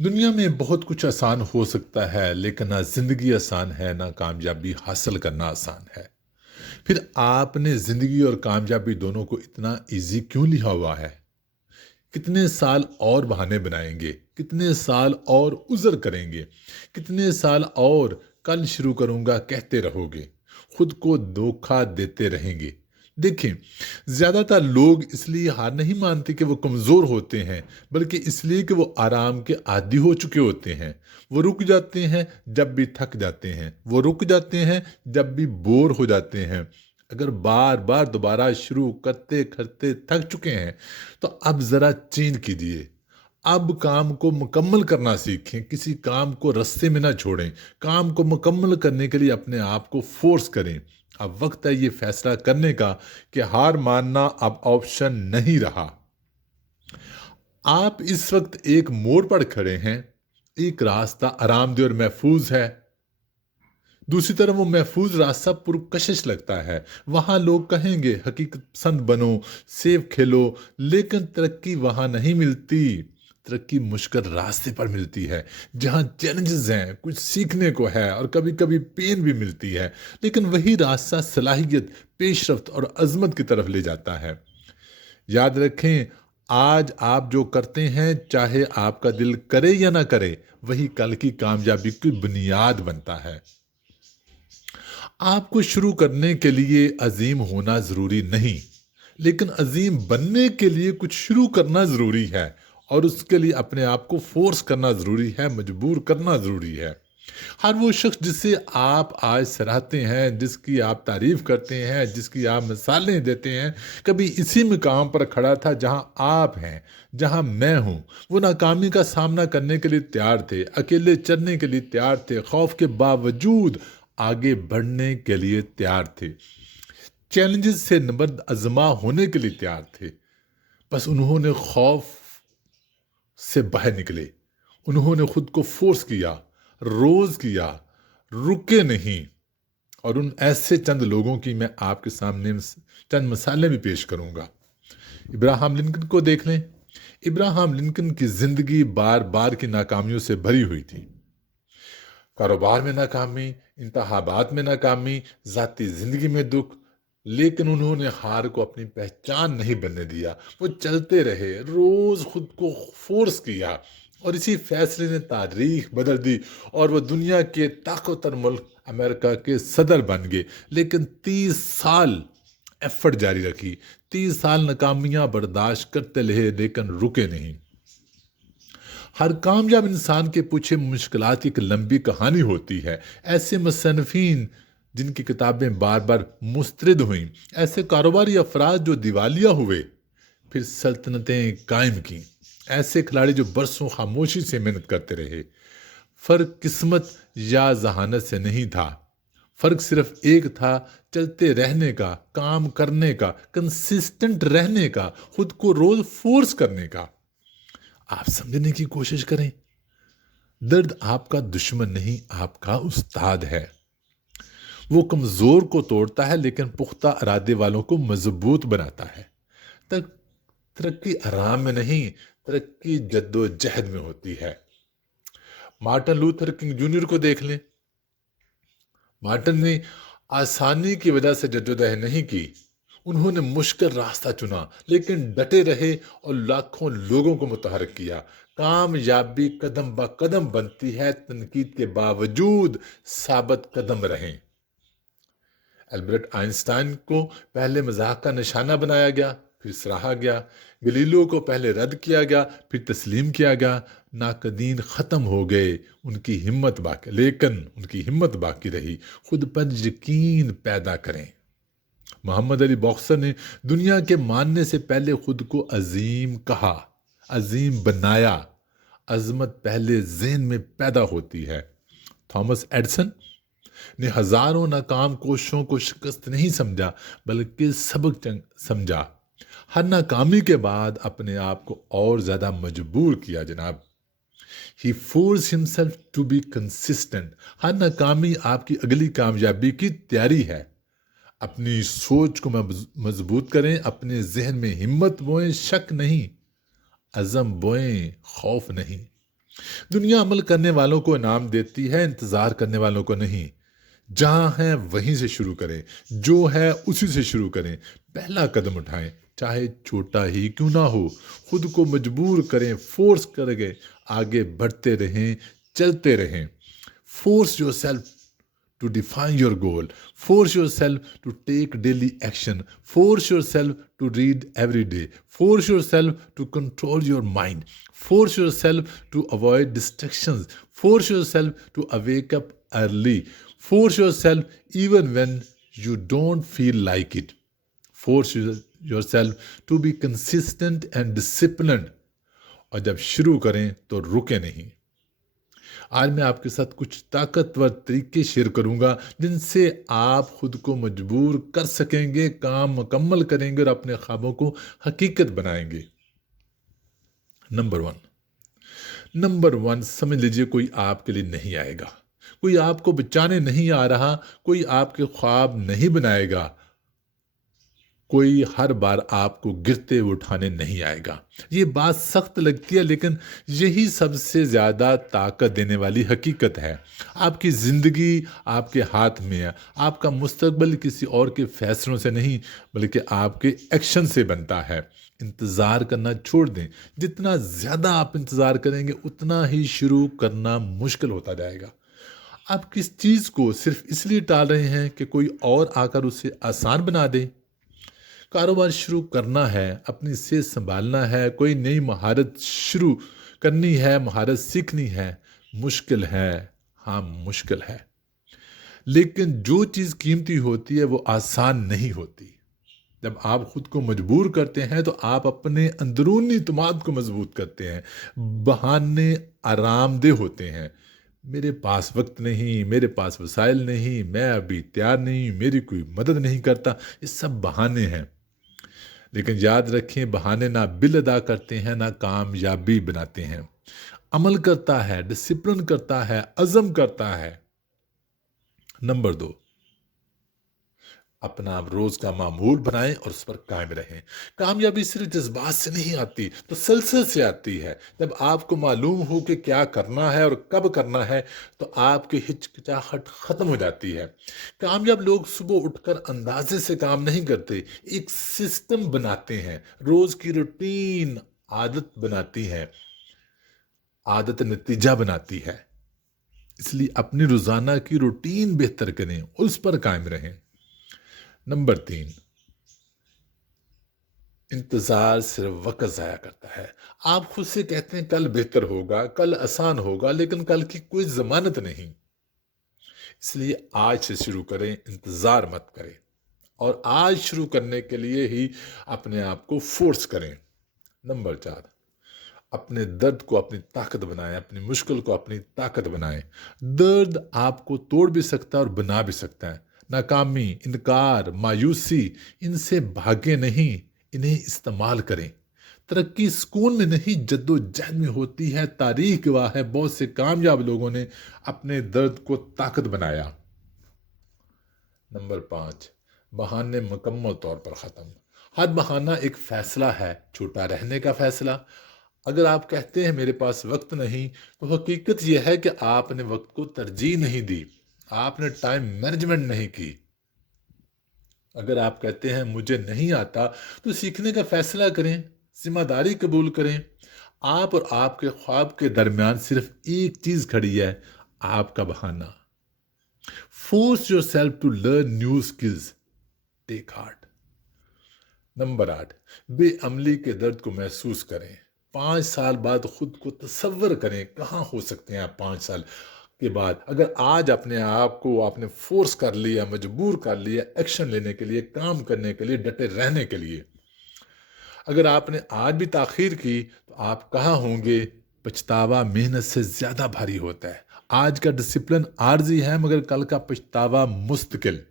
दुनिया में बहुत कुछ आसान हो सकता है, लेकिन ना जिंदगी आसान है, ना कामयाबी हासिल करना आसान है। फिर आपने जिंदगी और कामयाबी दोनों को इतना इजी क्यों लिया हुआ है? कितने साल और बहाने बनाएंगे? कितने साल और उज़र करेंगे? कितने साल और कल शुरू करूंगा कहते रहोगे? खुद को धोखा देते रहेंगे। देखिए, ज्यादातर लोग इसलिए हार नहीं मानते कि वो कमजोर होते हैं, बल्कि इसलिए कि वो आराम के आदी हो चुके होते हैं। वो रुक जाते हैं जब भी थक जाते हैं, वो रुक जाते हैं जब भी बोर हो जाते हैं। अगर बार बार दोबारा शुरू करते करते थक चुके हैं, तो अब जरा चेंज कीजिए। अब काम को मुकम्मल करना सीखें, किसी काम को रास्ते में ना छोड़ें। काम को मुकम्मल करने के लिए अपने आप को फोर्स करें। अब वक्त है ये फैसला करने का कि हार मानना अब ऑप्शन नहीं रहा। आप इस वक्त एक मोड़ पर खड़े हैं। एक रास्ता आरामदेह और महफूज है, दूसरी तरफ वो महफूज रास्ता पुरकशिश लगता है। वहां लोग कहेंगे हकीकत पसंद बनो, सेफ खेलो, लेकिन तरक्की वहां नहीं मिलती। तरक्की मुश्किल रास्ते पर मिलती है, जहां चैलेंजेस हैं, कुछ सीखने को है और कभी कभी पेन भी मिलती है। लेकिन वही रास्ता सलाहियत, पेशरफ्त और अजमत की तरफ ले जाता है। याद रखें, आज आप जो करते हैं, चाहे आपका दिल करे या ना करे, वही कल की कामयाबी की बुनियाद बनता है। आपको शुरू करने के लिए अजीम होना जरूरी नहीं, लेकिन अजीम बनने के लिए कुछ शुरू करना जरूरी है। और उसके लिए अपने आप को फोर्स करना जरूरी है, मजबूर करना जरूरी है। हर वो शख्स जिसे आप आज सराहते हैं, जिसकी आप तारीफ करते हैं, जिसकी आप मिसालें देते हैं, कभी इसी मुकाम पर खड़ा था जहां आप हैं, जहां मैं हूं। वो नाकामी का सामना करने के लिए तैयार थे, अकेले चलने के लिए तैयार थे, खौफ के बावजूद आगे बढ़ने के लिए तैयार थे, चैलेंजेस से नबर्द अजमा होने के लिए तैयार थे। बस उन्होंने खौफ से बाहर निकले, उन्होंने खुद को फोर्स किया, रोज किया, रुके नहीं। और उन ऐसे चंद लोगों की मैं आपके सामने चंद मिसालें भी पेश करूंगा। इब्राहम लिंकन को देख लें। इब्राहम लिंकन की जिंदगी बार बार की नाकामियों से भरी हुई थी। कारोबार में नाकामी, इंतखाबात में नाकामी, जाती जिंदगी में दुख। लेकिन उन्होंने हार को अपनी पहचान नहीं बनने दिया। वो चलते रहे, रोज खुद को फोर्स किया, और इसी फैसले ने तारीख बदल दी। और वो दुनिया के ताकतवर मुल्क अमेरिका के सदर बन गए। लेकिन 30 साल एफर्ट जारी रखी, 30 साल नाकामियां बर्दाश्त करते रहे, लेकिन रुके नहीं। हर कामयाब इंसान के पीछे मुश्किलात की एक लंबी कहानी होती है। ऐसे मुसन्निफीन जिनकी किताबें बार बार मुस्तरद हुई, ऐसे कारोबारी अफराद जो दिवालिया हुए, फिर सल्तनतें कायम की, ऐसे खिलाड़ी जो बरसों खामोशी से मेहनत करते रहे। फर्क किस्मत या जहानत से नहीं था, फर्क सिर्फ एक था, चलते रहने का, काम करने का, कंसिस्टेंट रहने का, खुद को रोज फोर्स करने का। आप समझने की कोशिश करें, दर्द आपका दुश्मन नहीं, आपका उस्ताद है। वो कमजोर को तोड़ता है, लेकिन पुख्ता इरादे वालों को मजबूत बनाता है। तक तरक्की आराम में नहीं, तरक्की जद्दोजहद में होती है। मार्टिन लूथर किंग जूनियर को देख लें। मार्टिन ने आसानी की वजह से जद्दोजहद नहीं की, उन्होंने मुश्किल रास्ता चुना, लेकिन डटे रहे और लाखों लोगों को मुतहर्रिक किया। कामयाबी कदम ब कदम बनती है, तनकीद के बावजूद साबित कदम रहें। एल्बर्ट आइंस्टाइन को पहले मजाक का निशाना बनाया गया, फिर सराहा गया। गलीलियो को पहले रद्द किया गया, फिर तस्लीम किया गया। नाकदीन खत्म हो गए, उनकी हिम्मत बाकी, लेकिन उनकी हिम्मत बाकी रही। खुद पर यकीन पैदा करें। मोहम्मद अली बॉक्सर ने दुनिया के मानने से पहले खुद को अजीम कहा, अजीम बनाया। अजमत पहले ज़हन में पैदा होती है। थॉमस एडिसन ने हजारों नाकाम कोशिशों को शिकस्त नहीं समझा, बल्कि सबक समझा। हर नाकामी के बाद अपने आप को और ज्यादा मजबूर किया जनाब। He force himself to be consistent. हर नाकामी आपकी अगली कामयाबी की तैयारी है। अपनी सोच को मजबूत करें, अपने जहन में हिम्मत बोएं, शक नहीं, अज़म बोएं, खौफ नहीं। दुनिया अमल करने वालों को इनाम देती है, इंतज़ार करने वालों को नहीं। जहाँ हैं वहीं से शुरू करें, जो है उसी से शुरू करें। पहला कदम उठाएं, चाहे छोटा ही क्यों ना हो। खुद को मजबूर करें, फोर्स करके आगे बढ़ते रहें, चलते रहें। Force yourself to define your goal. Force yourself to take daily action. Force yourself to read every day. Force yourself to control your mind. Force yourself to avoid distractions. Force yourself to wake up early. Force yourself even when you don't feel like it. Force yourself to be consistent and disciplined. और जब शुरू करें तो रुके नहीं। आज मैं आपके साथ कुछ ताकतवर तरीके शेयर करूंगा जिनसे आप खुद को मजबूर कर सकेंगे, काम मुकम्मल करेंगे और अपने ख्वाबों को हकीकत बनाएंगे। नंबर वन, समझ लीजिए कोई आपके लिए नहीं आएगा, कोई आपको बचाने नहीं आ रहा, कोई आपके ख्वाब नहीं बनाएगा, कोई हर बार आपको गिरते उठाने नहीं आएगा। ये बात सख्त लगती है, लेकिन यही सबसे ज़्यादा ताकत देने वाली हकीकत है। आपकी ज़िंदगी आपके हाथ में है। आपका मुस्तकबिल किसी और के फैसलों से नहीं, बल्कि आपके एक्शन से बनता है। इंतज़ार करना छोड़ दें। जितना ज़्यादा आप इंतज़ार करेंगे, उतना ही शुरू करना मुश्किल होता जाएगा। आप किस चीज़ को सिर्फ इसलिए टाल रहे हैं कि कोई और आकर उसे आसान बना दे? कारोबार शुरू करना है, अपनी सेहत संभालना है, कोई नई महारत शुरू करनी है, महारत सीखनी है। मुश्किल है, हाँ मुश्किल है, लेकिन जो चीज़ कीमती होती है वो आसान नहीं होती। जब आप खुद को मजबूर करते हैं तो आप अपने अंदरूनी इत्मीनान को मजबूत करते हैं। बहाने आरामदेह होते हैं। मेरे पास वक्त नहीं, मेरे पास वसाइल नहीं, मैं अभी तैयार नहीं, मेरी कोई मदद नहीं करता, ये सब बहाने हैं। लेकिन याद रखें, बहाने ना बिल अदा करते हैं, ना कामयाबी बनाते हैं। अमल करता है, डिसिप्लिन करता है, अज़म करता है। नंबर 2, अपना रोज का मामूल बनाएं और उस पर कायम रहें। कामयाबी सिर्फ जज्बात से नहीं आती, तो तसल्सल से आती है। जब आपको मालूम हो कि क्या करना है और कब करना है, तो आपकी हिचकिचाहट खत्म हो जाती है। कामयाब लोग सुबह उठकर अंदाजे से काम नहीं करते, एक सिस्टम बनाते हैं। रोज की रूटीन आदत बनाती है, आदत नतीजा बनाती है। इसलिए अपनी रोजाना की रूटीन बेहतर करें, उस पर कायम रहें। नंबर 3, इंतजार सिर्फ वक्त ज़ाया करता है। आप खुद से कहते हैं कल बेहतर होगा, कल आसान होगा, लेकिन कल की कोई जमानत नहीं। इसलिए आज से शुरू करें, इंतजार मत करें, और आज शुरू करने के लिए ही अपने आप को फोर्स करें। नंबर 4, अपने दर्द को अपनी ताकत बनाएं, अपनी मुश्किल को अपनी ताकत बनाएं। दर्द आपको तोड़ भी सकता है और बना भी सकता है। नाकामी, इनकार, मायूसी, इनसे भागे नहीं, इन्हें इस्तेमाल करें। तरक्की सुकून में नहीं, जद्दोजहद में होती है। तारीख गवाह है, बहुत से कामयाब लोगों ने अपने दर्द को ताकत बनाया। नंबर 5, बहाने मुकम्मल तौर पर ख़त्म। हर बहाना एक फ़ैसला है, छोटा रहने का फ़ैसला। अगर आप कहते हैं मेरे पास वक्त नहीं, तो हकीकत यह है कि आपने वक्त को तरजीह नहीं दी, आपने टाइम मैनेजमेंट नहीं की। अगर आप कहते हैं मुझे नहीं आता, तो सीखने का फैसला करें, जिम्मेदारी कबूल करें। आप और आपके ख्वाब के दरमियान सिर्फ एक चीज खड़ी है, आपका बहाना। Force yourself to learn new skills, take heart. Number 8, बेअमली के दर्द को महसूस करें। 5 साल बाद खुद को तसव्वुर करें, कहाँ हो सकते हैं आप 5 साल के बाद। अगर आज अपने आप को आपने फोर्स कर लिया, मजबूर कर लिया एक्शन लेने के लिए, काम करने के लिए, डटे रहने के लिए, अगर आपने आज भी ताखीर की, तो आप कहाँ होंगे? पछतावा मेहनत से ज्यादा भारी होता है। आज का डिसिप्लिन आर्जी है, मगर कल का पछतावा मुस्तकिल।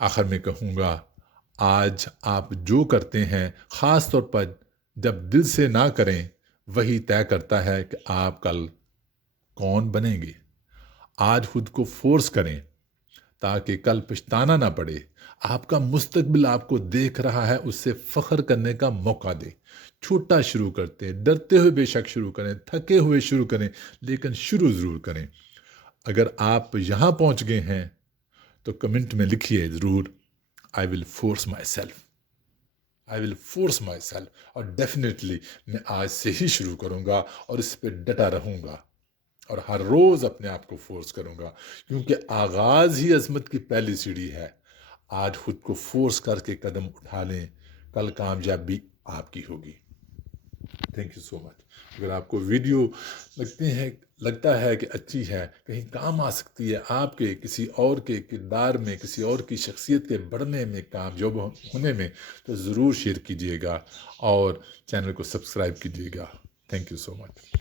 आखिर में कहूँगा, आज आप जो करते हैं, ख़ास तौर पर जब दिल से ना करें, वही तय करता है कि आप कल कौन बनेंगे। आज खुद को फोर्स करें ताकि कल पछताना ना पड़े। आपका मुस्तकबिल आपको देख रहा है, उससे फ़ख्र करने का मौका दे। छोटा शुरू करते हैं, डरते हुए बेशक शुरू करें, थके हुए शुरू करें, लेकिन शुरू ज़रूर करें। अगर आप यहाँ पहुँच गए हैं, तो कमेंट में लिखिए ज़रूर, I will force my self, I will force my self, और डेफिनेटली मैं आज से ही शुरू करूँगा और इस पे डटा रहूँगा और हर रोज़ अपने आप को फोर्स करूँगा, क्योंकि आगाज़ ही अज़मत की पहली सीढ़ी है। आज खुद को फोर्स करके कदम उठा लें, कल कामयाबी आपकी होगी। Thank you so much. अगर आपको वीडियो लगता है कि अच्छी है, कहीं काम आ सकती है आपके किसी और के किरदार में, किसी और की शख्सियत के बढ़ने में, कामयाब होने में, तो ज़रूर शेयर कीजिएगा और चैनल को सब्सक्राइब कीजिएगा। Thank you so much.